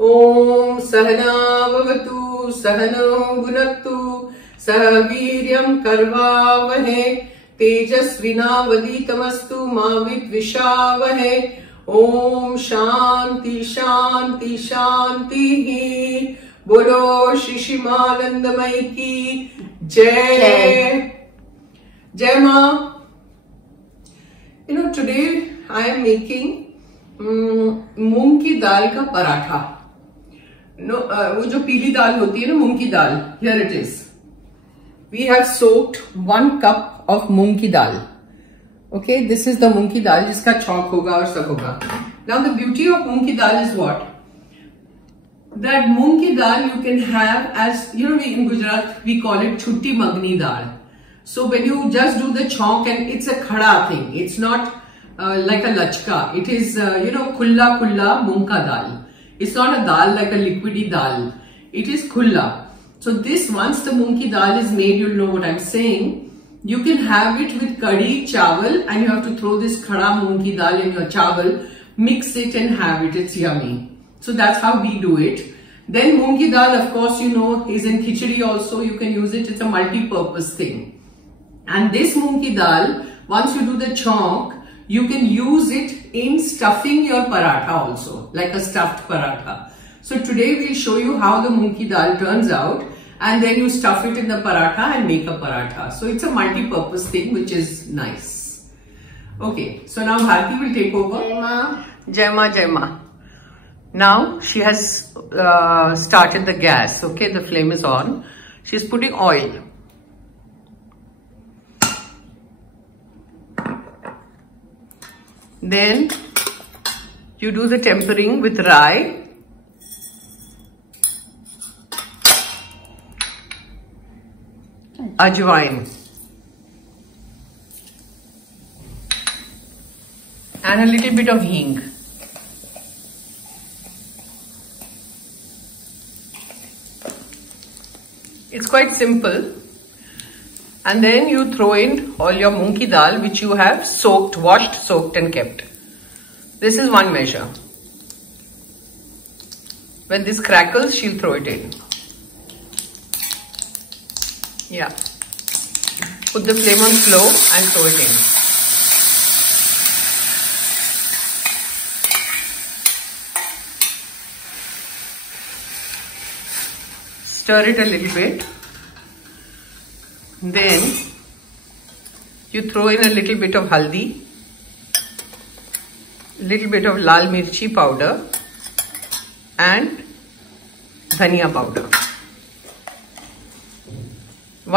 ओम सहना भवतु सहनो भुनक्तु सह वीर्यं कर्वावहे तेजस्विनावधीतमस्तु मा विद्विषावहे। ओम शांति शांति शांति। बोलो श्री शिमानंदमयी की जय। जय मां। टुडे आई एम मेकिंग मूंग की दाल का पराठा। वो जो पीली दाल होती है ना, मूंग की dal, here it is. We have soaked 1 cup of moong की dal. Okay, this is the moong की दाल जिसका छौंक होगा और सब होगा। Now the beauty of moong की dal is what? That moong की dal you can have as, in Gujarat we call it chutti magni dal. So when you just do the chonk, and it's a khada thing, it's not like a lachka. It is khulla moong ka dal. It's not a dal like a liquidy dal. It is khulla. So this, once the moong ki dal is made, you'll know what I'm saying. You can have it with kadhi, chawal, and you have to throw this khada moong ki dal in your chawal, mix it and have it. It's yummy. So that's how we do it. Then moong ki dal, of course, is in khichdi also. You can use it. It's a multi-purpose thing. And this moong ki dal, once you do the chonk, you can use it in stuffing your paratha also, like a stuffed paratha. So today we'll show you how the moong ki dal turns out, and then you stuff it in the paratha and make a paratha. So it's a multi-purpose thing, which is nice. Okay, so now Bharti will take over. Jai Ma. Jai Ma, Jai Ma. Now she has started the gas. Okay, the flame is on. She's putting oil. Then you do the tempering with rye, ajwain, and a little bit of hing. It's quite simple. And then you throw in all your moong ki dal, which you have washed, soaked and kept. This is one measure. When this crackles, she'll throw it in. Yeah. Put the flame on slow and throw it in. Stir it a little bit. Then you throw in a little bit of haldi, little bit of lal mirchi powder and dhania powder.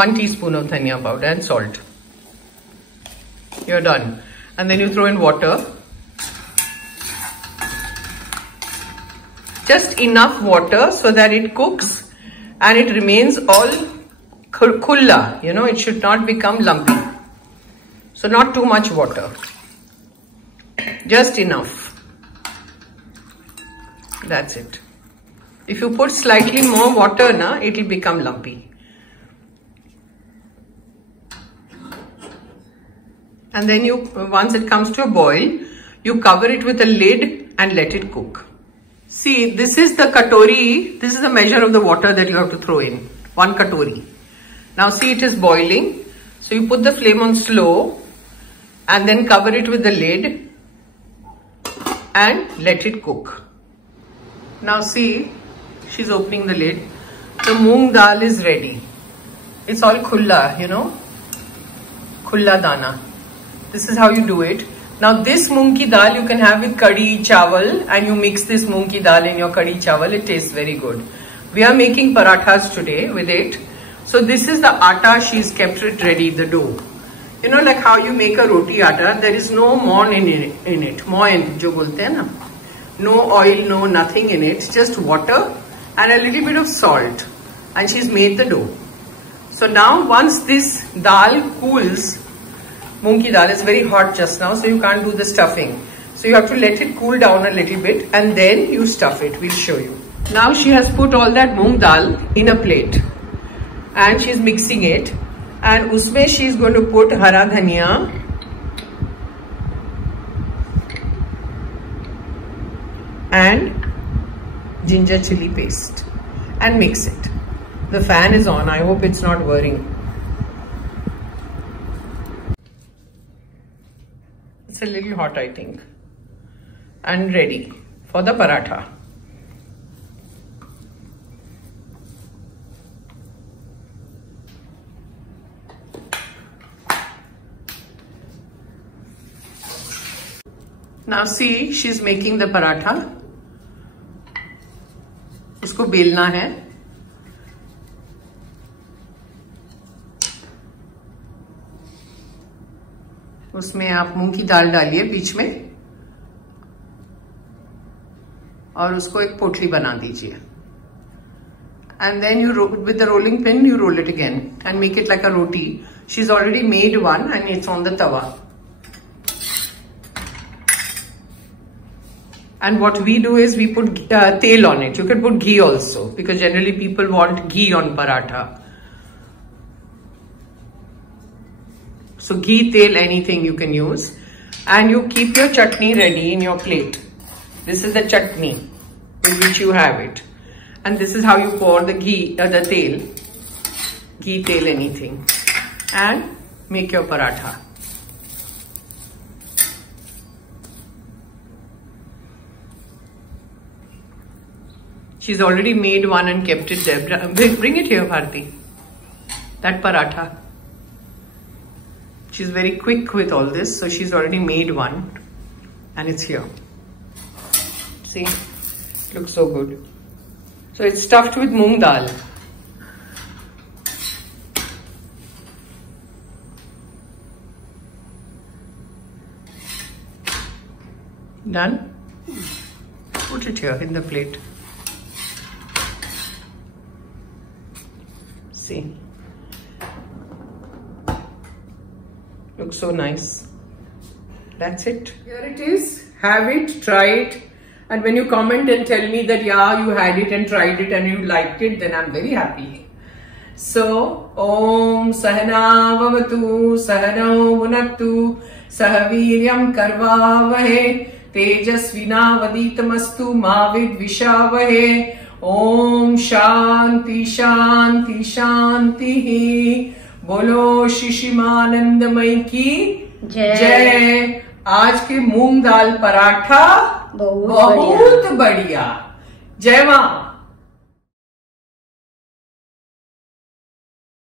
1 teaspoon of dhania powder and salt. You're done. And then you throw in water. Just enough water so that it cooks and it remains all khulla, it should not become lumpy. So not too much water, just enough. That's it. If you put slightly more water, it will become lumpy. And then once it comes to a boil, you cover it with a lid and let it cook. See, this is the katori. This is the measure of the water that you have to throw in. 1 katori. Now see, it is boiling. So you put the flame on slow and then cover it with the lid and let it cook. Now see, she's opening the lid. The moong dal is ready. It's all khulla, khulla dana. This is how you do it. Now this moong ki dal you can have with kadhi, chawal, and you mix this moong ki dal in your kadhi chawal. It tastes very good. We are making parathas today with it. So this is the atta, she's kept it ready, the dough. Like how you make a roti atta, there is no moin in it. Moin, jo bolte hai na. No oil, no nothing in it, just water and a little bit of salt. And she's made the dough. So now once this dal cools, moong ki dal is very hot just now, so you can't do the stuffing. So you have to let it cool down a little bit and then you stuff it. We'll show you. Now she has put all that moong dal in a plate. And she's mixing it, and usme she's going to put hara dhania and ginger chili paste and mix it. The fan is on. I hope it's not whirring. It's a little hot, I think. And ready for the paratha. Now see, she's making the paratha. उसको बेलना है. उसमें आप मूंग की दाल डालिए बीच में और उसको एक पोटली बना दीजिए. And then you with the rolling pin you roll it again and make it like a roti. She's already made one and it's on the tawa. And what we do is we put tel on it. You can put ghee also because generally people want ghee on paratha. So ghee, tel, anything you can use. And you keep your chutney ready in your plate. This is the chutney in which you have it. And this is how you pour the ghee, the tel. Ghee, tel, anything. And make your paratha. She's already made one and kept it there. Bring it here, Bharti. That paratha. She's very quick with all this, so she's already made one. And it's here. See? It looks so good. So it's stuffed with moong dal. Done? Put it here in the plate. See, looks so nice. That's it. Here it is. Have it, try it. And when you comment and tell me that yeah, you had it and tried it and you liked it, then I'm very happy. So, Om Sahana Vavatu Sahano Bhunaktu Sahaviryam Karvavahe Tejasvina Vaditamastu Mavid Vishavahe. Om Shanti शांति शांति. बोलो शिशिमानंदमय की जय. आज के मूंग दाल पराठा बहुत बढ़िया. जय मां.